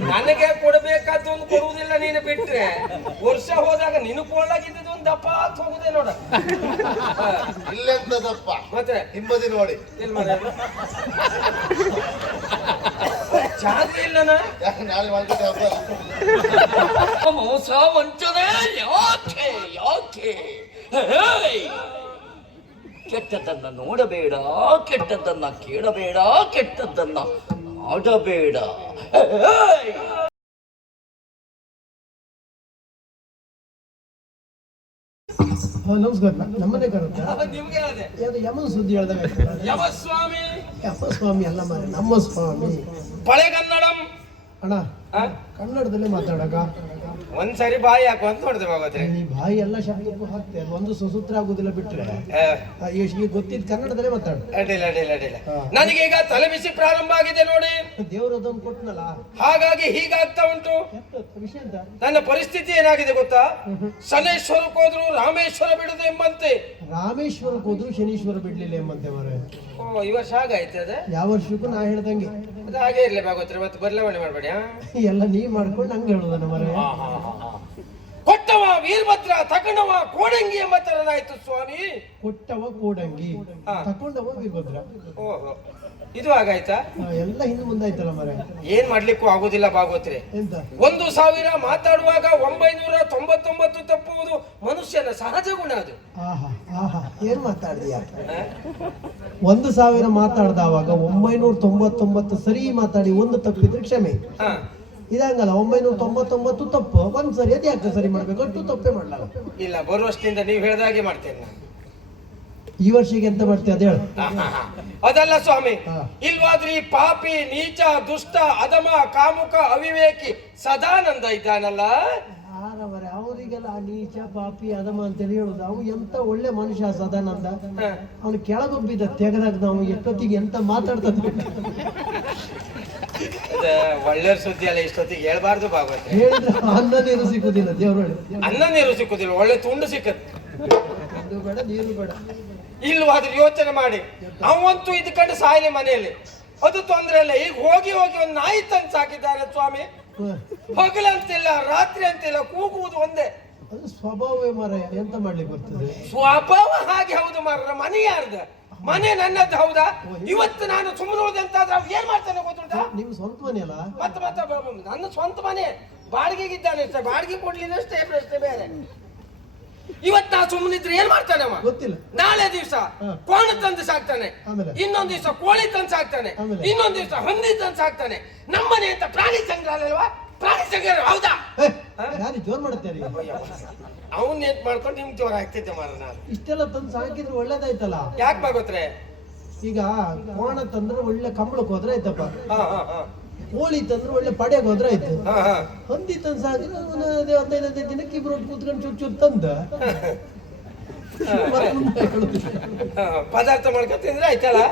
ನನಗೆ ಕೊಡಬೇಕಾದ್ದು ಒಂದು ಕೊಡುವುದಿಲ್ಲ ನೀನು ಬಿಟ್ರೆ. ವರ್ಷ ಹೋದಾಗ ನಿನ್ನ ಕೊಳ್ಳಾಗಿದ್ದು ಒಂದು ದಪ್ಪ ಅಂತ ಹೋಗುದೇ ನೋಡ. ಇಲ್ಲೆಂತದಪ್ಪ? ಮತ್ತೆ? ಹಿಂಬದಿ ನೋಡಿ. ಜಾತಿ ಇಲ್ಲನ ಯಾಕೆ ನಾಳೆ ಹಬ್ಬ? ಮೋಸ ವಂಚನೆ ಯಾಕೆ ಯಾಕೆ! ಕೆಟ್ಟದ್ದನ್ನ ನೋಡಬೇಡ ಕೆಟ್ಟದ್ದನ್ನ ಕೇಳಬೇಡ ಕೆಟ್ಟದ್ದನ್ನ ಹಾ, ನಮಸ್ಕಾರ. ನಮ್ಮನೆ ಕರುತ್ತಾ ಯಾವ್ದು? ಯಮನ ಸುದ್ದಿ ಹೇಳ್ದಾಗ ಯಮಸ್ವಾಮಿ. ಯಮ ಸ್ವಾಮಿ ಯಮ ಅಲ್ಲ ಮಾರೆ ನಮ್ಮ ಸ್ವಾಮಿ. ಪಳೆಗನ್ನಡಂ ಅಣ್ಣ? ಕನ್ನಡದಲ್ಲೇ ಮಾತಾಡಕ? ಒಂದ್ಸರಿ ಬಾಯಿ ಹಾಕು ಅಂತ ನೋಡಿದೆ ಭಗವತ್ರಿ ಈ ಬಾಯಿ ಎಲ್ಲ ಶಬ್ದಕ್ಕೂ ಹಾಕ್ತೆ ಅದು ಒಂದು ಸುಸೂತ್ರ ಆಗುದಿಲ್ಲ ಬಿಟ್ರೆ. ಈಗ ಈಗ ಗೊತ್ತಿದ್ ಕನ್ನಡದಲ್ಲೇ ಮಾತಾಡು. ಅಡ್ಡಿಲ್ಲ ಅಡ್ಡಿಲ್ಲ ಅಡ್ಡಿಲ್ಲ. ಹಾ. ನನಗೀಗ ತಲೆ ಬಿಸಿ ಪ್ರಾರಂಭ ಆಗಿದೆ ನೋಡಿ. ದೇವ್ರು ಅದೊಂದು ಕೊಟ್ನಲ್ಲ? ಹಾಗಾಗಿ ಹೀಗಾಗ್ತಾ ಉಂಟು. ನನ್ನ ಪರಿಸ್ಥಿತಿ ಏನಾಗಿದೆ ಗೊತ್ತಾ? ಶನೇಶ್ವರಕ್ಕೆ ಹೋದ್ರು ರಾಮೇಶ್ವರ ಬಿಡುದು ಎಂಬಂತೆ. ರಾಮೇಶ್ವರಕ್ಕೆ ಹೋದ್ರು ಶನೀಶ್ವರ ಬಿಡ್ಲಿಲ್ಲ ಎಂಬಂತೆ ಮರೆ ಓ ಈ ವರ್ಷ ಹಾಗಾಯ್ತು ಅದೇ? ಯಾವ ವರ್ಷಕ್ಕೂ ನಾ ಹೇಳ್ದಂಗೆ. ಅದು ಹಾಗೆ ಇರ್ಲಿ ಭಾಗವತ್ರಿ ಮತ್ತೆ ಬದಲಾವಣೆ ಮಾಡಬೇಡಿ ಎಲ್ಲ ನೀ ಮಾಡ್ಕೊಂಡು ನಂಗೆ ಹೇಳುದನ ಮರ. ಕೊಟ್ಟವ ವೀರಭದ್ರ ತಗೊಂಡವ ಕೋಡಂಗಿ ಎಂಬ ತರನಾಯ್ತು ಸ್ವಾಮಿ. ಕೊಟ್ಟವ ಕೋಡಂಗಿ ಹಾ. ತಕೊಂಡವ ವೀರಭದ್ರ. ಓಹೋ ಇದು ಆಗಾಯ್ತಾ ಆ, ಎಲ್ಲ ಹಿಂದೆ ಮುಂದಾಯ್ತಲ್ಲ ಮರೆ. ಏನ್ ಮಾಡ್ಲಿಕ್ಕೂ ಆಗುದಿಲ್ಲ ಭಾಗವತ್ರಿ. ಎಂತ? ಒಂದು ಸಾವಿರ ಮಾತಾಡುವಾಗ ಒಂಬೈನೂರ ತೊಂಬತ್ತೊಂಬತ್ತು ತಪ್ಪುವುದು ಮನುಷ್ಯನ ಸಹಜ ಗುಣ ಅದು. ಆಹಾ ಆಹಾ ಏನ್ ಮಾತಾಡ್ದೀಯ ಆ? ಒಂದು ಸಾವಿರ ಮಾತಾಡ್ದವಾಗ ಒಂಬೈನೂರ ತೊಂಬತ್ತೊಂಬತ್ತು ಸರಿ ಮಾತಾಡಿ ಒಂದು ತಪ್ಪಿದ್ರೆ ಕ್ಷಮೆ. ಹಾ. ಇದಂಗಲ್ಲ ಒಂಬೈನೂರ ತೊಂಬತ್ತೊಂಬತ್ತು ತಪ್ಪು. ಒಂದ್ ಸರಿ ಅದ್ ಯಾಕೆ ಸರಿ ಮಾಡ್ಬೇಕು ಅಷ್ಟು ತಪ್ಪೇ ಮಾಡಲ್ಲ ಇಲ್ಲ ಬರುವಷ್ಟಿಂದ ನೀವು ಹೇಳ್ದಾಗೆ ಮಾಡ್ತೇನೆ ನಾನು. ಈ ವರ್ಷಕ್ಕೆ ಎಂತ ಮಾಡ್ತೀಯ ಅದೇ ಹೇಳು. ಅದಲ್ಲ ಸ್ವಾಮಿ ಇಲ್ವಾದ್ರೆ ಈ ಪಾಪಿ ನೀಚ ದುಷ್ಟ ಅದಮ ಕಾಮುಕ ಅವಿವೇಕಿ ಸದಾನಂದ ಇದ್ದಾನಲ್ಲ? ಯಾರವರೆ ಅವರಿಗೆಲ್ಲ ಆ ನೀಚ ಪಾಪಿ ಅದಮ ಅಂತೇಳಿ ಹೇಳುದು. ಅವು ಎಂತ ಒಳ್ಳೆ ಮನುಷ್ಯ ಸದಾನಂದ. ಅವನು ತೆಗದಾಗ ತೆಗೆದಾಗ ನಾವು ಎಷ್ಟೊತ್ತಿಗೆ ಎಂತ ಮಾತಾಡ್ತದೆ ಒಳ್ಳೆ ಸುದ್ದಿ ಅಲ್ಲ ಇಷ್ಟೊತ್ತಿಗೆ ಹೇಳ್ಬಾರ್ದು ಭಾಗವತ. ಹೇಳಿದ್ರೆ ಅನ್ನ ನೀರು ಸಿಕ್ಕುದಿಲ್ಲ ದೇವ್ರು. ಅನ್ನ ನೀರು ಸಿಕ್ಕುದಿಲ್ಲ ಒಳ್ಳೆ ತುಂಡು ಸಿಕ್ಕತ್ತೆ. ಅದು ಬೇಡ ನೀರು ಬೇಡ. ಇಲ್ವಾದ್ರೂ ಯೋಚನೆ ಮಾಡಿ. ನಾವಂತೂ ಇದು ಕಂಡು ಸಾಯಲಿ ಮನೆಯಲ್ಲಿ. ಅದು ತೊಂದ್ರೆ ಇಲ್ಲ ಈಗ ಹೋಗಿ ಹೋಗಿ ಒಂದು ನಾಯಿ ತಂದು ಸಾಕಿದ್ದಾರೆ ಸ್ವಾಮಿ. ಹಗಲಂತಿಲ್ಲ ರಾತ್ರಿ ಅಂತಿಲ್ಲ ಕೂಗುವುದು ಒಂದೇ. ಅದು ಸ್ವಭಾವವೇ ಮರ ಎಂತ ಮಾಡ್ಲಿಕ್ಕೆ ಬರ್ತದೆ? ಸ್ವಭಾವ ಹಾಗೆ ಹೌದು ಮಾರ ಮನೆ ಯಾರ್ದ? ಮನೆ ನನ್ನದ್ದು ಹೌದಾ? ಇವತ್ತು ನಾನು ಸುಮ್ಮನೆ ಅಂತ ಅವ್ನು ಏನ್ ಮಾಡ್ತಾನೆ ಗೊತ್ತುಂಟಾ? ನಿಮ್ ಸ್ವಂತ ಮನೆ ಅಲ್ಲ? ಮತ್ತೆ ಮತ್ತೆ ಬ- ಬ- ನನ್ನ ಸ್ವಂತ ಮನೆ. ಬಾಡಿಗೆಗಿದ್ದಾನೆ ಅಷ್ಟೇ ಬಾಡಿಗೆ ಕೊಡ್ಲಿಲ್ಲ ಅಷ್ಟೇ ಪ್ರಶ್ನೆ ಬೇರೆ. ಇವತ್ತು ನಾ ಸುಮ್ಮನಿದ್ರೆ ಏನ್ ಮಾಡ್ತಾನೆ ಅವ? ಗೊತ್ತಿಲ್ಲ. ನಾಳೆ ದಿವಸ ಹ. ಕೋಣ ತಂದು ಸಾಕ್ತಾನೆ. ಆಮೇಲೆ? ಇನ್ನೊಂದ್ ದಿವಸ ಕೋಳಿ ತಂದು ಸಾಕ್ತಾನೆ. ಆಮೇಲೆ? ಇನ್ನೊಂದ್ ದಿವಸ ಹಂದಿ ತಂದು ಸಾಕ್ತಾನೆ. ನಮ್ಮನೆ ಅಂತ ಪ್ರಾಣಿ ಸಂಗ್ರಹಾಲಯ ಅಲ್ವಾ? ಪ್ರಾಣಿ ಹೌದಾ? ನಾನು ಜೋರ್ ಮಾಡುತ್ತಾರೆ ಅವನ್ ಎಂತ ಮಾಡ್ಕೊಂಡು ನಿಮ್ಗೆ ಜೋರ ಆಗ್ತೈತೆ ಮಾರ ನಾನು? ಇಷ್ಟೆಲ್ಲ ತಂದು ಸಾಕಿದ್ರೆ ಒಳ್ಳೇದಾಯ್ತಲ್ಲ? ಯಾಕೆ ಬಾಗೋತ್ರೆ ಈಗ ಕೋಣ ತಂದ್ರೆ ಒಳ್ಳೆ ಕಂಬಳಕ್ಕೆ ಹೋದ್ರೆ ಆಯ್ತಪ್ಪ. ಹಾ ಹಾ ಹಾ. ಕೋಳಿ ತಂದ್ರೆ ಒಳ್ಳೆ ಪಡೆಗೆ ಹೋದ್ರೆ ಆಯ್ತು. ಹಾ ಹಾ. ಹಂದಿ ತಂದು ಸಾಕಿದ್ರೆ ಒಂದು ಹದಿನೈದು ಹದಿನೈದು ದಿನಕ್ಕೆ ಇಬ್ರು ಒಟ್ಟು ಕೂತ್ಕೊಂಡು ಚುಚ್ಚು ಚೂರ್ ತಂದ. ಮತ್ತೆ ಮುಂದೆ ಹೇಳುದು. ಹಾ, ಪದಾರ್ಥ ಮಾಡ್ಕೊಂಡು ತಿಂದ್ರೆ ಆಯ್ತಲ್ಲ?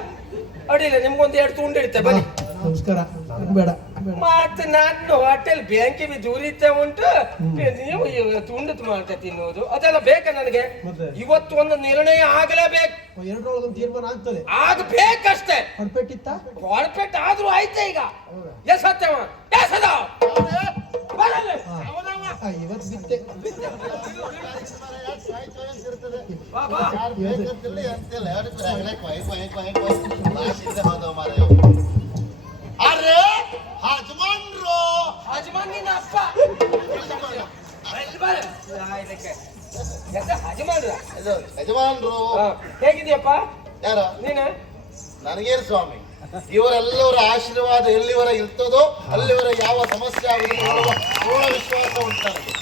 ಅಡಿಲ್ಲ ನಿಮ್ಗೊಂದು ಎರಡು ತುಂಡು ಇಡುತ್ತೆ ಬನ್ನಿ. ನಮಸ್ಕಾರ. ಬೇಡ. ಮತ್ತೆ ನಾನು ಹೋಟೆಲ್ ಬ್ಯಾಂಕಿ ದೂರಿದ್ದೆ ಉಂಟು. ನೀವು ತುಂಡು ಮಾಡ್ತಾ ತಿನ್ನುವುದು. ಅದೆಲ್ಲ ಬೇಕಾ ನನಗೆ? ಇವತ್ತು ಒಂದು ನಿರ್ಣಯ ಆಗಲೇಬೇಕು. ಎರಡರೊಳಗೊಂದು ತೀರ್ಮಾನ ಆಗ್ತದೆ. ಆಗ್ಬೇಕಷ್ಟೇ. ಹೊಡ್ಪೆಟ್ಟಿತ್ತ ಹೊಡ್ಪೆಟ್ ಆದ್ರೂ ಆಯ್ತಾ ಈಗ. ಎಸ್ ಸತ್ಯವ. ಎಸ್ ಅದ. ಇವತ್ತು ಬಿತ್ತೆ ಬಾ, ಬಾ. ಯಾರು ಬೇಕಂತಿಲ್ಲ ಎಂತಿಲ್ಲ. ಹೇಳಿದ್ರೆ ಹೆಗಲೇ ಕೊಯ್ ಕೊಯ್ ಕೊಯ್ ಕೊಯ್ ಭಾಷೆಯಿಂದ ಹೋದವ ಮಾರಾಯ. ಅರೆ ಹಜಮಾನ್ರು ಹಜಮಾನ್ ನಿನ್ನ ಅಪ್ಪ ಹಜಮಾನ್ರ? ಇದು ಯಜಮಾನ್ರು. ಹೇಗಿದ್ಯಪ್ಪ? ಯಾರ? ನೀನು? ನನಗೇನು ಸ್ವಾಮಿ? ಇವರೆಲ್ಲರ ಆಶೀರ್ವಾದ ಎಲ್ಲಿವರ ಇರ್ತದೋ ಅಲ್ಲಿವರ ಯಾವ ಸಮಸ್ಯೆ ಆಗುದಿಲ್ಲ ಹೇಳುವ ಪೂರ್ಣ ವಿಶ್ವಾಸ ಉಂಟು ನನಗೆ.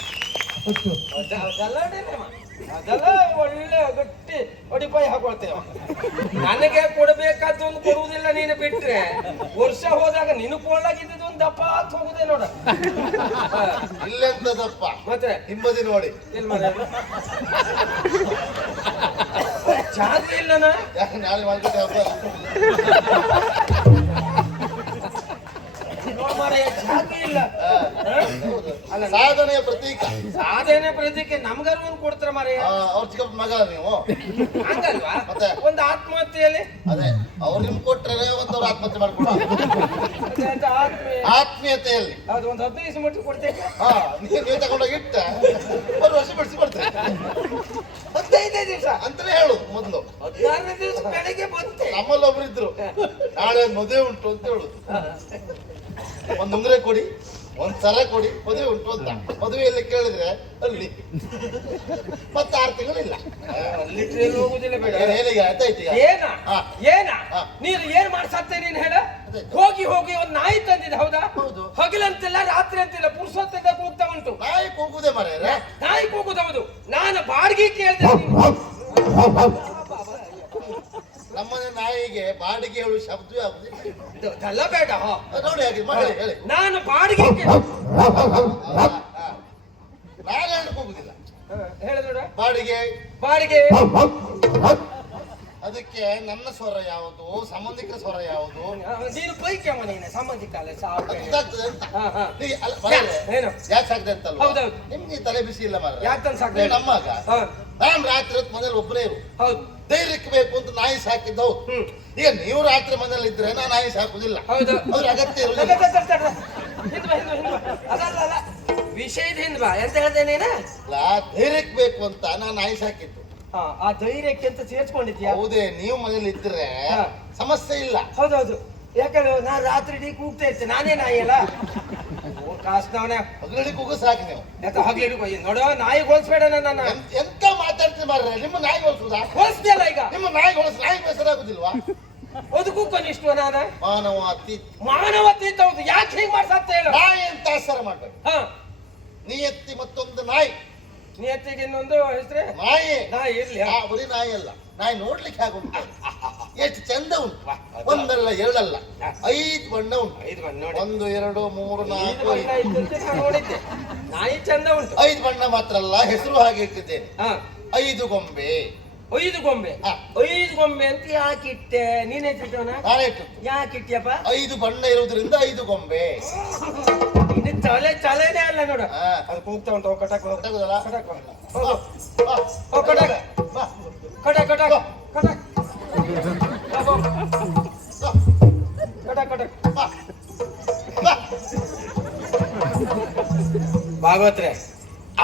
ಅದ- ಅದೆಲ್ಲ. ಒಳ್ಳೆ ಗಟ್ಟಿ ಒಡಿಪಾಯಿ ಹಾಕೊಳ್ತೇವೆ ನನಗೆ ಕೊಡಬೇಕಾದ್ದು ಒಂದು ಕೊಡುವುದಿಲ್ಲ ನೀನು ಬಿಟ್ರೆ. ವರ್ಷ ಹೋದಾಗ ನಿನ್ನ ಕೊಳ್ಳಾಗಿದ್ದು ಒಂದು ದಪ್ಪ ಅಂತ ಹೋಗುದೆ ನೋಡ. ಇಲ್ಲೆಂತ ದಪ್ಪ. ಮತ್ತೆ? ಹಿಂಬದಿ ನೋಡಿ. ಜಾತಿ ಇಲ್ಲನ ಯಾಕೆ ನಾಳೆ ಮಾಡ್ಕೊಟ್ಟೆ ಹಬ್ಬ? ಇಲ್ಲ. ಅಲ್ಲ ಸಾಧನೆಯ ಪ್ರತೀಕ. ಸಾಧನೆ ಪ್ರತೀಕೆ ನಮ್ಗಾರು ಒಂದು ಕೊಡ್ತಾರ ಮಾರಾಯ? ಅವ್ರ ಚಿಕ್ಕಪ್ಪ ಮಗ ನೀವು. ಹಂಗಲ್ವಾ? ಮತ್ತೆ? ಒಂದು ಆತ್ಮಹತ್ಯೆಯಲ್ಲಿ? ಅದೇ ಅವ್ರು ನಿಮ್ಗೆ ಕೊಟ್ರೆ ಒಂದು ಅವ್ರು ಆತ್ಮಹತ್ಯೆ ಮಾಡ್ಕೊಡ. ಆತ್ಮೀಯತೆಯಲ್ಲಿ. ಅದು ಒಂದು ಹದಿನೈದು ದಿವಸ ಮಟ್ಟಿಗೆ ಕೊಡ್ತೇವೆ ಹಾ ನೀವು ತಗೊಂಡೋಗಿ ಇಟ್ಟ. ಒಂದು ವರ್ಷ ಬಿಡಿಸಿ ಕೊಡ್ತೇವೆ ಹದಿನೈದೇ ದಿವಸ. ಅಂತಾನೆ ಹೇಳು ಮೊದಲು. ಹದಿನಾರನೇ ದಿವಸ ಬೆಳಿಗ್ಗೆ ಬಂತೆ. ನಮ್ಮಲ್ಲಿ ಒಬ್ರು ಇದ್ರು. ನಾಳೆ ಮದುವೆ ಉಂಟು ಅಂತ ಹೇಳುದು ಒಂದ್ ಉಂಗ್ರೆ ಕೊಡಿ ಒಂದ್ ಸರ ಕೊಡಿ ಮದುವೆ ಉಂಟು ಅಂತ. ಮದುವೆಯಲ್ಲಿ ಕೇಳಿದ್ರೆ ಅಲ್ಲಿ. ಮತ್ತೆ ಆರು ತಿಂಗಳಿಲ್ಲ ಹೋಗುದಿಲ್ಲ ಬೇಡ ಏನ್ ಏನಿಗೆ ಆಯ್ತಾಯ್ತು ಈಗ? ಏನ? ಹಾ. ಏನ? ಹಾ. ನೀನು ಏನ್ ಮಾಡ್ಸತ್ತೆ ನೀನ್ ಹೇಳ. ಹೋಗಿ ಹೋಗಿ ಒಂದ್ ನಾಯಿ ತಂದಿದೆ ಹೌದಾ? ಹೌದು. ಹಗಲಂತಿಲ್ಲ ರಾತ್ರಿ ಅಂತಿಲ್ಲ ಪುರುಷೊತ್ತಿದ್ದ ಕೂಗ್ತಾ ಉಂಟು. ನಾಯಿ ಕೂಗುದೆ ಮರ ನಾಯಿ ಕೂಗುದು ಹೌದು. ನಾನು ಬಾಡಿಗೆ ಕೇಳ್ದೆ ನಮ್ಮನೆ ನಾಯಿಗೆ ಬಾಡಿಗೆ ಹೇಳು ಶಬ್ದ ಯಾವುದು? ಅದಲ್ಲ ಬೇಡ ಹಾ. ನೋಡಿ ಹಾಗೆ ಮಾಡಿ ಹೇಳಿ. ನಾನು ಬಾಡಿಗೆ ಕೇಳ್- ನಾರಾಯಣ ಹೋಗುದಿಲ್ಲ. ಹಾ, ಹೇಳು ಬಾಡಿಗೆ. ಬಾಡಿಗೆ. ಅದಕ್ಕೆ ನನ್ನ ಸ್ವರ ಯಾವುದು? ಸಂಬಂಧಿಕ ಸ್ವರ ಯಾವುದು? ನೀನು ಬೈಕ್ಯಮ್ಮ ನೀನೆ ಸಂಬಂಧಿಕ ಅಲ್ಲ ಬೇಡ. ಗೊತ್ತಾಗ್ತದೆ ಅಂತ. ಹಾ, ಹಾ. ನೀ ಅಲ್ಲ ಬರಲ್ಲ. ಏನು? ಯಾಕೆ ಸಾಕ್ದೆ ಅಂತಲ್ವಾ? ಹೌದೌದು. ನಿಮ್ಗೆ ತಲೆ ಬಿಸಿ ಇಲ್ಲ ಮಾರ ಯಾಕ್ ತಂದ್ ಸಾಕ್ದೆ? ನಮ್ಮ ಮಗ. ಹಾ, ನಾನ್ ರಾತ್ರಿ ಹೊತ್ತು ಮನೇಲಿ ಒಬ್ಬನೇ ಇರು. ಹೌದು. ಧೈರ್ಯಕ್ಕೆ ಬೇಕು ಅಂತ ನಾಯಿ ಸಾಕಿದ್ದವು. ಹೌದು. ಈಗ ನೀವು ರಾತ್ರಿ ಮನೇಲಿ ಇದ್ರೆ ನಾನು ನಾಯಿ ಸಾಕುದಿಲ್ಲ. ಹೌದು. ಅದ್ರ ಅಗತ್ಯ ತಡ, ಇರುವುದಿಲ್ಲ ತಡ, ತಡ, ತಡ. ಹಿಂದ್ ಬಾ, ಹಿಂದ್ ಬಾ, ಹಿಂದ್ ಬಾ. ಅದಲ್ಲ ಅಲ್ಲ. ವಿಷಯದ ಹಿಂದ್ ಬಾ ಎಂತ ಹೇಳ್ದೆ ನೀನು? ಅಲ್ಲ, ಧೈರ್ಯಕ್ಕೆ ಬೇಕು ಅಂತ ನಾನು ನಾಯಿ ಸಾಕಿದ್ದು. ಹಾ, ಆ ಧೈರ್ಯಕ್ಕೆ ಅಂತ ಸೇರ್ಸ್ಕೊಂಡಿದ್ಯಾ? ಹೌದೇ ನೀವು ಮನೇಲಿ ಇದ್ರೆ ಹಾ. ಸಮಸ್ಯೆ ಇಲ್ಲ. ಹೌದೌದು. ಯಾಕಂದ್ರೆ ನಾನು ರಾತ್ರಿ ಇಡೀ ಕೂಗ್ತಾ ಇರ್ತೇನೆ. ನಾನೇ ನಾಯಿ ಅಲ್ಲ. ಕಾಸ್ನವನೇ. ಹಗಲಡಿ ಕೂಗು ಸಾಕು ನೀವು. ಯಾಕ ಹಗ್ಲಿ ನೋಡೋ ನಾಯಿ ಹೋಲ್ಸ್ಬೇಡ ನನ್ನ ಎಂತ- ಎಂತ ಮಾತಾಡ್ತೀರಿ ಮಾರ್ರೆ? ನಿಮ್ಮ ನಾಯಿ ಹೋಲ್ಸುದಾ? ಹೋಲ್ಸ್ತಿಯಲ್ಲ ಈಗ? ನಿಮ್ಮ ನಾಯಿ ಹೋಲ್ಸ್ ನಾಯಿ ಹೆಸರಾಗುದಿಲ್ವಾ ಅದಕ್ಕೂ ಕನಿಷ್ಠ ನಾನ. ಮಾನವ ಅತಿ ಮಾನವತೀತ ಹೌದು ಯಾಕೆ ಹಿಂಗ್ ಮಾಡ್ಸತ್ತ ಹೇಳು? ನಾಯಿ ಅಂತ ಆಚಾರ ಮಾಡ್ಬೇಕು ಹಾ. ಎತ್ತಿ ಮತ್ತೊಂದು ನಾಯಿ. ನಿಯತ್ತಿಗೆ ಇನ್ನೊಂದು ಹೆಸ್ರೆ? ನಾಯಿ. ನಾಯಿ ಇರ್ಲಿ ಆ, ಬರೀ ನಾಯಿ ಅಲ್ಲ. ನಾಯಿ ನೋಡ್ಲಿಕ್ಕೆ ಹಾಗೆ ಉಂಟು. ಎಷ್ಟು ಚಂದ ಉಂಟು. ಒಂದಲ್ಲ ಎರಡಲ್ಲ. ಐದು ಬಣ್ಣ ಉಂಟು. ಐದು ಬಣ್ಣ ಒಂದು ಎರಡು ಮೂರು ನಾಲ್ಕು ನಾಯಿ ಚಂದ ಉಂಟು. ಐದು ಬಣ್ಣ ಮಾತ್ರ ಅಲ್ಲ ಹೆಸರು ಹಾಗೆ ಇಟ್ಟಿದ್ದೇನೆ. ಹಾ. ಐದು ಗೊಂಬೆ. ಐದು ಗೊಂಬೆ. ಐದು ಗೊಂಬೆ ಅಂತ ಯಾಕಿಟ್ಟೆ ನೀನೇ ಇಟ್ಟಿದ್ದವನ ನಾನೇ ಇಟ್ಟದ್ದು. ಯಾಕಿಟ್ಯಪ್ಪ ಐದು ಬಣ್ಣ ಇರುವುದರಿಂದ ಐದು ಗೊಂಬೆ. ಇದು ತಲೆ ತಲೆನೇ ಅಲ್ಲ ನೋಡು. ಅದು ಕೂಗ್ತಾ ಉಂಟು. ಕಟಕ್. ಕಟಕ್. ಕಟಕ್. ಕಟಕ್ ಕಟಕ್ ಕಟಕ್. ಭಾಗವತ್ರೆ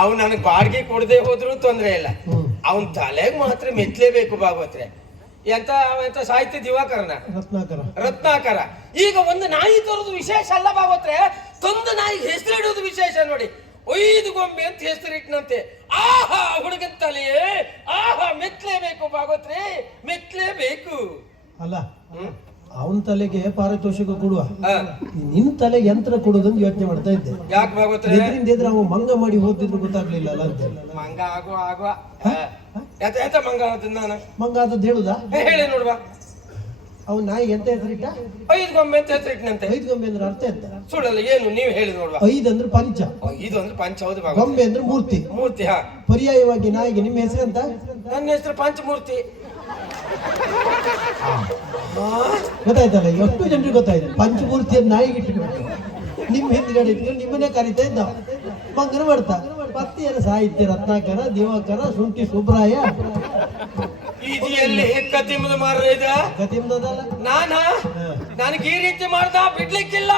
ಅವ್ನು ನನಗೆ ಬಾಡಿಗೆ ಕೊಡದೆ ಹೋದ್ರು ತೊಂದ್ರೆ ಇಲ್ಲ. ಅವನ್ ತಲೆಗೆ ಮಾತ್ರ ಮೆಟ್ಲೇಬೇಕು ಭಾಗವತ್ರೆ. ಎಂತ ಅವ ಎಂತ ಸಾಹಿತ್ಯ ದಿವಾಕರನ? ರತ್ನಾಕರ. ರತ್ನಾಕರ. ಈಗ ಒಂದು ನಾಯಿ ತರೋದು ವಿಶೇಷ ಅಲ್ಲ ಭಾಗವತ್ರೆ. ತಂದು ನಾಯಿಗೆ ಹೆಸರಿಡೋದು ವಿಶೇಷ ನೋಡಿ. ಐದು ಗೊಂಬೆ ಅಂತ ಹೆಸರಿಟ್ನಂತೆ ಆಹಾ ಹುಡುಗನ ತಲೆಯೇ? ಆಹಾ ಭಾಗವತ್ರಿ ಭಾಗವತ್ರೆ ಮೆಟ್ಲೇಬೇಕು ಅಲ್ಲ ಅವನ ತಲೆಗೆ ಪಾರಿತೋಷಿಕ ಕೊಡುವ. ನಿನ್ ತಲೆಗೆ ಯಂತ್ರ ಕೊಡುದಂತ ಯೋಚನೆ ಮಾಡ್ತಾ ಇದ್ದೆ. ಯಾಕೆ ಭಾಗವತ್ರಿ? ಎದ್ರಿಂದ ಇದ್ರೆ ಅವ ಮಂಗ ಮಾಡಿ ಹೋದಿದ್ರು ಗೊತ್ತಾಗ್ಲಿಲ್ಲ ಅಲ್ಲ ಅಂತ. ಮಂಗ ಆಗುವ ಆಗುವ. ಯಾತ ಮಂಗ ಆದದ್ದು ನಾನು? ಮಂಗ ಆದದ್ದು ಹೇಳುದಾ? ಹೇಳಿ ನೋಡುವ. ಅವನ್ ನಾಯಿ ಎಂತ ಹೆಸರಿಟ್ಟ ಐದು ಗೊಂಬೆ ಅಂತ ಹೆಸರಿಟ್ನಂತೆ ಐದು ಗೊಂಬೆ ಅಂದ್ರೆ ಅರ್ಥ ಎಂತ? ಸುಳ್ಳಲ್ಲ ಏನು ನೀವು ಹೇಳಿ ನೋಡುವ. ಐದು ಅಂದ್ರೆ ಪಂಚ. ಐದು ಅಂದ್ರೆ ಪಂಚ ಹೌದು ಗೊಂಬೆ ಅಂದ್ರೆ ಮೂರ್ತಿ. ಮೂರ್ತಿ ಹಾ. ಪರ್ಯಾಯವಾಗಿ ನಾಯಿಗೆ ನಿಮ್ಮ ಹೆಸರೆಂತ ನನ್ನ ಹೆಸರು ಪಂಚಮೂರ್ತಿ. ಗೊತ್ತಾಯ್ತಲ್ಲ ಎಷ್ಟು ಜನರಿಗೆ ಗೊತ್ತಾಯ್ತು. ಪಂಚಮೂರ್ತಿ ಅಂತ ನಾಯಿಗೆ ಇಟ್ಕೊಂಡು ನಿಮ್ ಹಿಂದ್ಗಡೆ ಇಟ್ಕೊಂಡು ನಿಮ್ಮನ್ನೇ ಕರಿತಾ ಇದ್ದ. ಮಂಗನ ಮಾಡ್ತಾ. ಪತ್ತಿಯರ ಸಾಹಿತ್ಯ ರತ್ನಾಕರ ದಿವಾಕರ ಶುಂಠಿ ಸುಬ್ರಾಯ. ಇದು ಎಲ್ಲಿ ಕತ್ತಿಮದ ಮಾರ ಇದ. ಗತಿಮ್ದಲ್ಲ ನಾನ? ನನಗೆ ಈ ರೀತಿ ಮಾಡ್ದ ಬಿಡ್ಲಿಕ್ಕಿಲ್ಲ.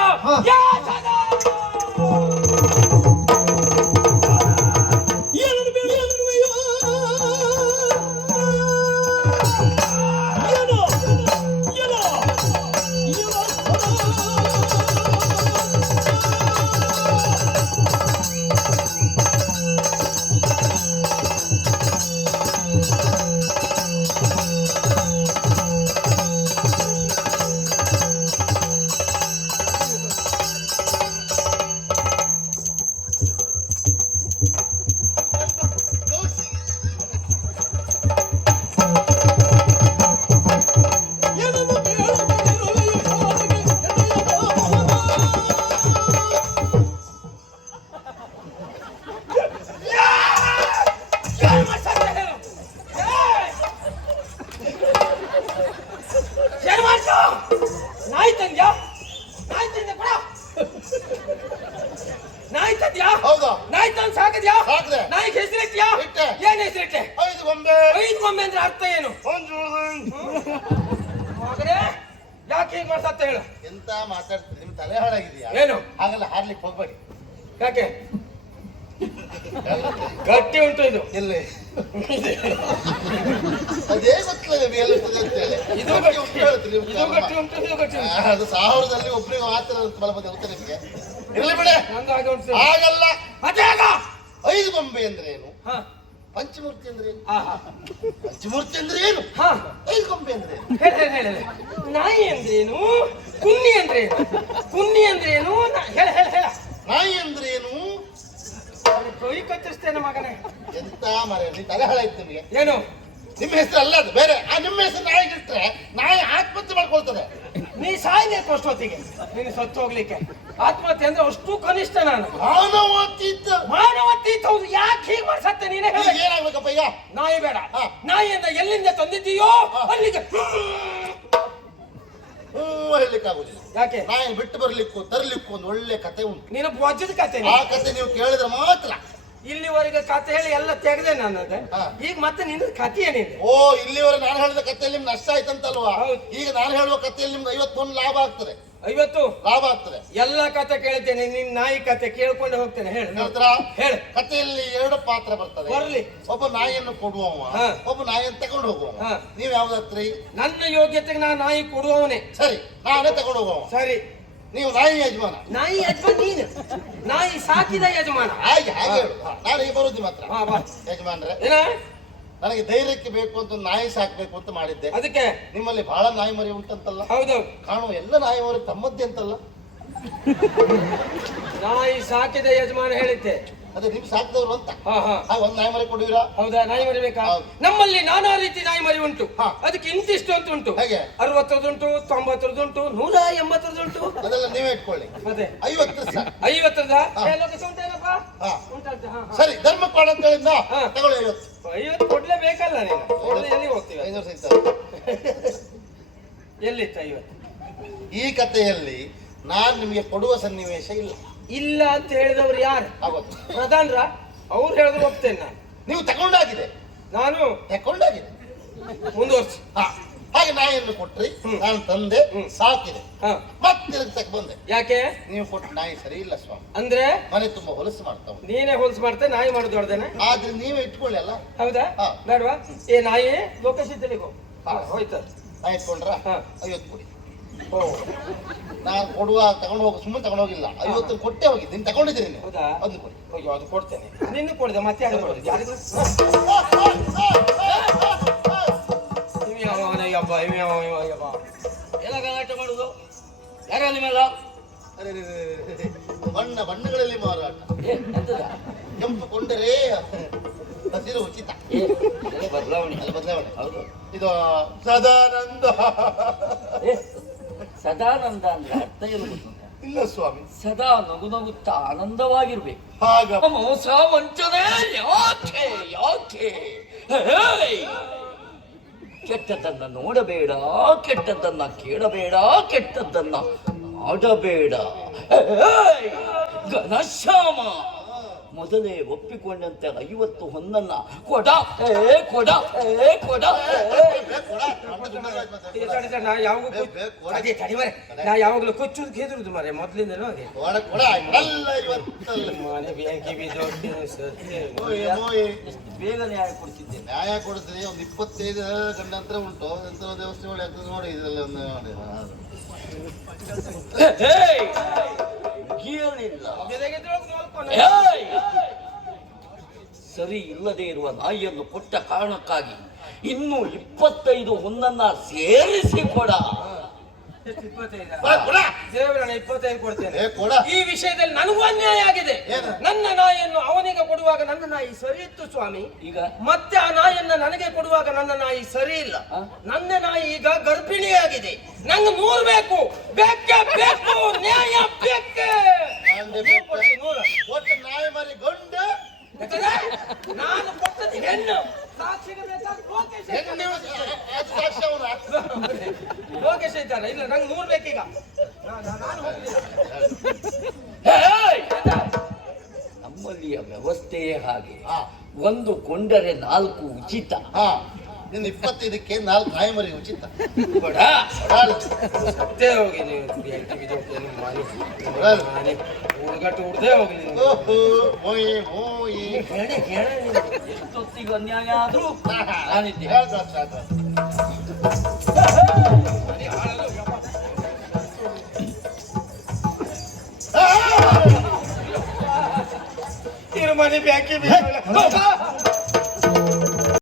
ಇದು ಅದೇ ಗೊತ್ತಿಲ್ಲ ನಿಮಗೆ ಎಲ್ಲಿರ್ತದೆ ಇದು ಗಟ್ಟಿ ಗಟ್ಟಿ ಉಂಟು ಹೇಳ್ತೀರಿ ಇದು ಕರ್ಮ. ಗಟ್ಟಿ ಉಂಟು ಇದು ಗಟ್ಟಿ ಉಂಟು. ಆ, ಅದು ಸಾವಿರದಲ್ಲಿ ಒಬ್ಬರಿಗೆ ಮಾತ್ರ ಬಲ ಬಂದು ಗೊತ್ತಾ ನಿಮಗೆ? ಇರ್ಲಿ ಬಿಡೆ. ನಂದು ಹಾಗೆ ಉಂಟು ಆಗಲ್ಲ ಅದೇಗ ಐದು ಗೊಂಬೆ ಅಂದ್ರೆ ಏನು? ಹಾ. ಪಂಚಮೂರ್ತಿ ಅಂದ್ರೆ ಏನು? ಹಾ ಹಾ ಪಂಚಮೂರ್ತಿ ಅಂದ್ರೆ ಏನು? ಹಾ. ಐದು ಗೊಂಬೆ ಅಂದ್ರೆ ಏನು? ಹೇಳ ಹೇಳ ಹೇಳ ನಾಯಿ ಅಂದ್ರೇನು ಕುನ್ನಿ ಅಂದ್ರೆ ಕುನ್ನಿ ಅಂದ್ರೇನು ಏನು? ಹೇಳ ಹೇಳ ಹೇಳ. ನಾಯಿ ಅಂದ್ರೆ ಏನು? ಅವ್ನು ಕೈ ಕತ್ತರಿಸ್ತೇನೆ ಮಗನೇ. ಎಂತ ಮರ ನೀ ತಲೆ ಹಾಳಾಯ್ತು ನಿಮಗೆ ಏನು? ನಿಮ್ಮ ಹೆಸರು ಅಲ್ಲ ಅದು ಬೇರೆ. ಆ ನಿಮ್ಮ ಹೆಸರು ನಾಯಿಗಿಟ್ರೆ ನಾಯಿ ಆತ್ಮಹತ್ಯೆ ಮಾಡ್ಕೊಳ್ತದೆ. ನೀ ಸಾಯ್ಬೇಕು ಅಷ್ಟೊತ್ತಿಗೆ? ನೀನು ಸತ್ತು ಹೋಗ್ಲಿಕ್ಕೆ. ಆತ್ಮಹತ್ಯೆ ಅಂದ್ರೆ ಅಷ್ಟು ಕನಿಷ್ಠ ನಾನು. ಮಾನವತೀತ. ಮಾನವತೀತ ಹೌದು. ಯಾಕೆ ಹೀಗೆ ಮಾಡ್ಸತ್ತೆ? ನೀನೇ ಹೇಳ. ಈಗ ಏನಾಗ್ಬೇಕಪ್ಪ ಈಗ? ನಾಯಿ ಬೇಡ. ನಾಯಿಯಿಂದ ಎಲ್ಲಿಂದ ತಂದಿದ್ದೀಯೋ ಅಲ್ಲಿಗೆ. ಹ್ಞೂ ಹೇಳಲಿಕ್ಕೆ ಆಗುದಿಲ್ಲ ಯಾಕೆ? ನಾಯಿ ಬಿಟ್ಟು ಬರ್ಲಿಕ್ಕೂ ತರ್ಲಿಕ್ಕೂ ಒಂದು ಒಳ್ಳೆ ಕತೆ ಉಂಟು. ನೀನು ವಜ್ರದ ಕತೆ ಆ ಕತೆ ನೀವು ಕೇಳಿದ್ರೆ ಮಾತ್ರ ಇಲ್ಲಿವರೆಗೆ ಕತೆ ಹೇಳಿ ಎಲ್ಲ ತೆಗೆದೆ ನಾನು ಅದ. ಈಗ ಮತ್ತೆ ನಿನ್ನ ಕತೆ ಏನಿದೆ? ಓ ಇಲ್ಲಿವರೆಗೆ ನಾನು ಹೇಳಿದ ಕಥೆಯಲ್ಲಿ ನಿಮ್ಗೆ ನಷ್ಟ ಆಯ್ತಂತಲ್ವಾ? ಈಗ ನಾನು ಹೇಳುವ ಕಥೆಯಲ್ಲಿ ನಿಮ್ಗೆ ಐವತ್ತೊಂದು ಲಾಭ ಆಗ್ತದೆ. ಐವತ್ತು? ಲಾಭ ಆಗ್ತದೆ. ಎಲ್ಲ ಕತೆ ಕೇಳ್ತೇನೆ ನಿನ್ ನಾಯಿ ಕತೆ ಕೇಳ್ಕೊಂಡು ಹೋಗ್ತೇನೆ ಹೇಳು. ಹೇಳಿ ಹೇಳು. ಕಥೆಯಲ್ಲಿ ಎರಡು ಪಾತ್ರ ಬರ್ತದೆ. ಬರ್ಲಿ. ಒಬ್ಬ ನಾಯಿಯನ್ನು ಕೊಡುವವ. ಒಬ್ಬ ನಾಯಿಯನ್ನು ತಗೊಂಡು ಹೋಗುವ. ನೀವ್ ಯಾವ್ದತ್ರಿ ನನ್ನ ಯೋಗ್ಯತೆಗೆ ನಾ ನಾಯಿ ಕೊಡುವವನೇ. ಸರಿ ನಾನೇ ತಗೊಂಡು ಹೋಗುವ ಸರಿ. ನೀವು ನಾಯಿ ಯಜಮಾನ. ನಾಯಿ ಯಜಮಾನ್ ನೀನು. ನಾಯಿ ಸಾಕಿದ ಯಜಮಾನ. ಹಾಗೆ ಹಾಗೆ ಹೇಳು. ಹಾ, ನಾನು ಈಗ ಬರುದು ಮಾತ್ರ. ಹಾ ಬಾ ಯಜಮಾನ್ರೆ ಏನ? ನನಗೆ ಧೈರ್ಯಕ್ಕೆ ಬೇಕು ಅಂತ ಒಂದು ನಾಯಿ ಸಾಕ್ಬೇಕು ಅಂತ ಮಾಡಿದ್ದೆ. ಅದಕ್ಕೆ? ನಿಮ್ಮಲ್ಲಿ ಬಹಳ ನಾಯಿ ಮರಿ ಉಂಟಂತಲ್ಲ. ಹೌದು. ಕಾಣುವ ಎಲ್ಲ ನಾಯಿ ಮರಿ ತಮ್ಮದ್ದೇ ಅಂತಲ್ಲ. ನಾಯಿ ಸಾಕಿದ ಯಜಮಾನ ಹೇಳಿದ್ದೆ. ಅದೇ ನಿಮ್ ಸಾಕ್ದವ್ರು ಅಂತ. ಹಾ ಹಾ. ಹಾಗೆ ಒಂದು ನಾಯಿ ಮರಿ ಕೊಡುವಿರಾ? ಹೌದಾ ನಾಯಿ ಮರಿ ಬೇಕಾ? ಹೌದು. ನಮ್ಮಲ್ಲಿ ನಾನಾ ರೀತಿ ನಾಯಿ ಮರಿ ಉಂಟು. ಹಾ. ಅದಕ್ಕೆ ಇಂತಿಷ್ಟು ಅಂತ ಉಂಟು. ಹೇಗೆ? ಅರವತ್ತರದುಂಟು ತೊಂಬತ್ತರದುಂಟು ನೂರ ಎಂಬತ್ತರದುಂಟು. ಅದೆಲ್ಲ ನೀವೇ ಇಟ್ಕೊಳ್ಳಿ. ಮತ್ತೆ ಐವತ್ತು ಸಾಕು ಐವತ್ತರದ? ಹಾ. ಉಂಟೇನಪ್ಪ ಹಾ. ಉಂಟಂತ ಹಾ ಹಾ. ಸರಿ ಧರ್ಮಪಾಡ ಅಂತ ಹೇಳಿದ್ನ? ಹಾ. ತಗೊಳ್ಳಿ ಐವತ್ತು. ಐವತ್ತು ಕೊಡ್ಲೇಬೇಕಲ್ಲ ನೀನು? ಕೊಡದೆ ಎಲ್ಲಿ ಹೋಗ್ತೀವಿ? ಐನೂರು ಎಲ್ಲಿತ್ತು ಐವತ್ತು? ಈ ಕಥೆಯಲ್ಲಿ ನಾನು ನಿಮಗೆ ಕೊಡುವ ಸನ್ನಿವೇಶ ಇಲ್ಲ. ಇಲ್ಲ ಅಂತ ಹೇಳಿದವರು ಯಾರು? ಪ್ರಧಾನರ ಪ್ರಧಾನ್ರ ಅವ್ರು ಹೇಳಿದ್ರು ಹೋಗ್ತೇನೆ ನಾನು. ನೀವು ತಗೊಂಡಾಗಿದೆ. ನಾನು? ತಗೊಂಡಾಗಿದೆ. ಮುಂದುವರ್ಸಿ. ಹಾ ಹಾಗೆ ನಾಯಿಯನ್ನು ಕೊಟ್ರಿ. ನಾನು ತಂದೆ. ಸಾಕಿದೆ. ಮತ್ತೆ ತಕ್ಕ ಬಂದೆ. ಯಾಕೆ? ನೀವು ಕೊಟ್ಟ ನಾಯಿ ಸರಿ ಇಲ್ಲ ಸ್ವಾಮಿ. ಅಂದ್ರೆ? ಮನೆ ತುಂಬಾ ಹೊಲಸು ಮಾಡ್ತಾವ ನೀನೇ ಹೊಲಸು ಮಾಡ್ತೆ ನಾಯಿ ಮಾಡೋದು ಹೊಡ್ದೇನೆ ಆದ್ರೆ ನೀವೇ ಇಟ್ಕೊಳ್ಳಿ ಅಲ್ಲ. ಹೌದಾ. ಬೇಡವಾ? ಏ ನಾಯಿ ಲೋಕೇಶ್ ಇದ್ದಲಿಗೋ ಹೋಯ್ತು. ನಾಯಿ ಇಟ್ಕೊಂಡ್ರ? ಹಾ. ಐವತ್ತು ಕೊಡಿ ನಾನು ಕೊಡುವ ತಗೊಂಡು ಹೋಗಿ ಸುಮ್ಮನೆ ತಗೊಂಡು ಹೋಗಿಲ್ಲ. ಐವತ್ತು ಕೊಟ್ಟೆ ಹೋಗಿ ನೀನು ತಗೊಂಡಿದ್ದೀರಿ ನೀವು. ಹೌದಾ? ಅದನ್ನು ಕೊಡಿ. ಅಯ್ಯೋ ಅದು ಕೊಡ್ತೇನೆ. ನಿನ್ನ ಕೊಡಿದೆ ಮತ್ತೆ ಯಾರು ಕೊಡಿದೆ? ಯಾರಿಗೂ? ಇವ್ ಯಾವ ಅವನಯ್ಯಪ್ಪ ಇವ್ ಯಾವ ಎಲ್ಲ ಗಲಾಟೆ ಮಾಡುದು ಯಾರ ನಿಮ್ಮೆಲ್ಲ ಅರೆ, ಅರೆ, ಅರೆ, ಅರೆ. ಬಣ್ಣ ಬಣ್ಣಗಳಲ್ಲಿ ಮಾರಾಟ. ಏ ಎಂತದ? ಕೆಂಪು ಕೊಂಡರೆ ಹಸಿರು ಉಚಿತ. ಏ ಇದೆಲ್ಲ ಬದಲಾವಣೆ. ಅಲ್ಲಿ ಬದಲಾವಣೆ. ಹೌದು. ಇದು ಸದಾನಂದ. ಏ ಸದಾನಂದ ಅಂದ್ರೆ ಅರ್ಥ ಇರಬೇಕು ಇಲ್ಲ ಸ್ವಾಮಿ. ಸದಾ ನಗು ನಗುತ್ತಾ ಆನಂದವಾಗಿರ್ಬೇಕು. ಹಾಗ. ಮೋಸ ವಂಚನೆ ಯಾಕೆ ಯಾಕೆ? ಹೇಯ್! ಕೆಟ್ಟದ್ದನ್ನ ನೋಡಬೇಡ ಕೆಟ್ಟದ್ದನ್ನ ಕೇಳಬೇಡ ಕೆಟ್ಟದ್ದನ್ನ ಆಡಬೇಡ. ಹೇಯ್! ಘನಶ್ಯಾಮ. ಮೊದಲೇ ಒಪ್ಪಿಕೊಂಡಂತೆ ಐವತ್ತು ಹೊನ್ನನ್ನ ಕೊಡ. ಏ ಕೊಡ. ಏ ಕೊಡ. ನಾ. ತಡಿ ಮರೆ. ಯಾವಾಗಲೂ ಕೊಚ್ಚುದು ಕೇದುರುದು ಮರೆ ಮೊದ್ಲಿಂದಲೂ ಬೇಗ ಕೊಡ ಕೊಡ್ತಿದ್ದೆ ಮನೆ. ಎಷ್ಟು ನ್ಯಾಯ ಕೊಡ್ತೀನಿ ಒಂದು ಇಪ್ಪತ್ತೈದು ಗಂಡಂತರ ಉಂಟು. ಎಂತ ದೇವಸ್ಥಾನ ಆಗ್ತದೆ ನೋಡಿ ಇದರಲ್ಲಿ ಒಂದು ನೋಡಿ. ಸರಿ ಇಲ್ಲದೆ ಇರುವ ನಾಯಿಯನ್ನು ಕೊಟ್ಟ ಕಾರಣಕ್ಕಾಗಿ ಇನ್ನು ಇಪ್ಪತ್ತೈದು ಒಂದನ್ನ ಸೇರಿಸಿ ಕೊಡ. ಇಪ್ಪತ್ತೈದಾ? ಕೊಡ್ತೇನೆ. ಈ ವಿಷಯದಲ್ಲಿ ನನಗೂ ಅನ್ಯಾಯ ಆಗಿದೆ. ನನ್ನ ನಾಯಿಯನ್ನು ಅವನಿಗೆ ಕೊಡುವಾಗ ನನ್ನ ನಾಯಿ ಸರಿ ಇತ್ತು ಸ್ವಾಮಿ. ಈಗ? ಮತ್ತೆ ಆ ನಾಯಿಯನ್ನ ನನಗೆ ಕೊಡುವಾಗ ನನ್ನ ನಾಯಿ ಸರಿ ಇಲ್ಲ. ನನ್ನ ನಾಯಿ ಈಗ ಗರ್ಭಿಣಿಯಾಗಿದೆ. ನಂಗೆ ಮೂರ್ ಬೇಕು. ಬೇಕೇ ಬೇಕು. ನ್ಯಾಯ ಬೇಕೇ. ನೂರು. ಒಟ್ಟು ನಾಯಿ ಮರಿ ಗಂಡು. ನಾನು ಕೊಟ್ಟದ್ದು ಹೆಣ್ಣು. ಸಾಕ್ಷಿಗೆ ಬೇಕಾದ ಲೋಕೇಶ್ ಸಾಕ್ಷಿ ಅವನ ಲೋಕೇಶ್ ಇದ್ದಾನೆ ಇಲ್ಲ ನಂಗೆ ನೂರು ಬೇಕೀಗ. ನಾನು! ನಮ್ಮಲ್ಲಿಯ ವ್ಯವಸ್ಥೆಯೇ ಹಾಗೆ. ಹಾ. ಒಂದು ಕೊಂಡರೆ ನಾಲ್ಕು ಉಚಿತ. ಹಾ. ನಿನ್ನ ಇಪ್ಪತ್ತೈದಕ್ಕೆ ನಾಲ್ಕು ನಾಯಿ ಮರಿ ಉಚಿತ ಹೋಗಿ. ಸತ್ತೇ ಹೋಗಿ ನೀವು ಹುಡ್ದೇ ಹೋಗ್ಲಿ ನೀವು. ಓಹೋ ಮೋಯಿ ಮೋಯಿ. ಹೇಳಿ ಹೇಳಿ. ಎಷ್ಟೊತ್ತಿಗೆ ಅನ್ಯಾಯ ಆದ್ರೂ ನಾನಿದ್ದೆ. ಮನೆ ಹಾಳಾದ್ರು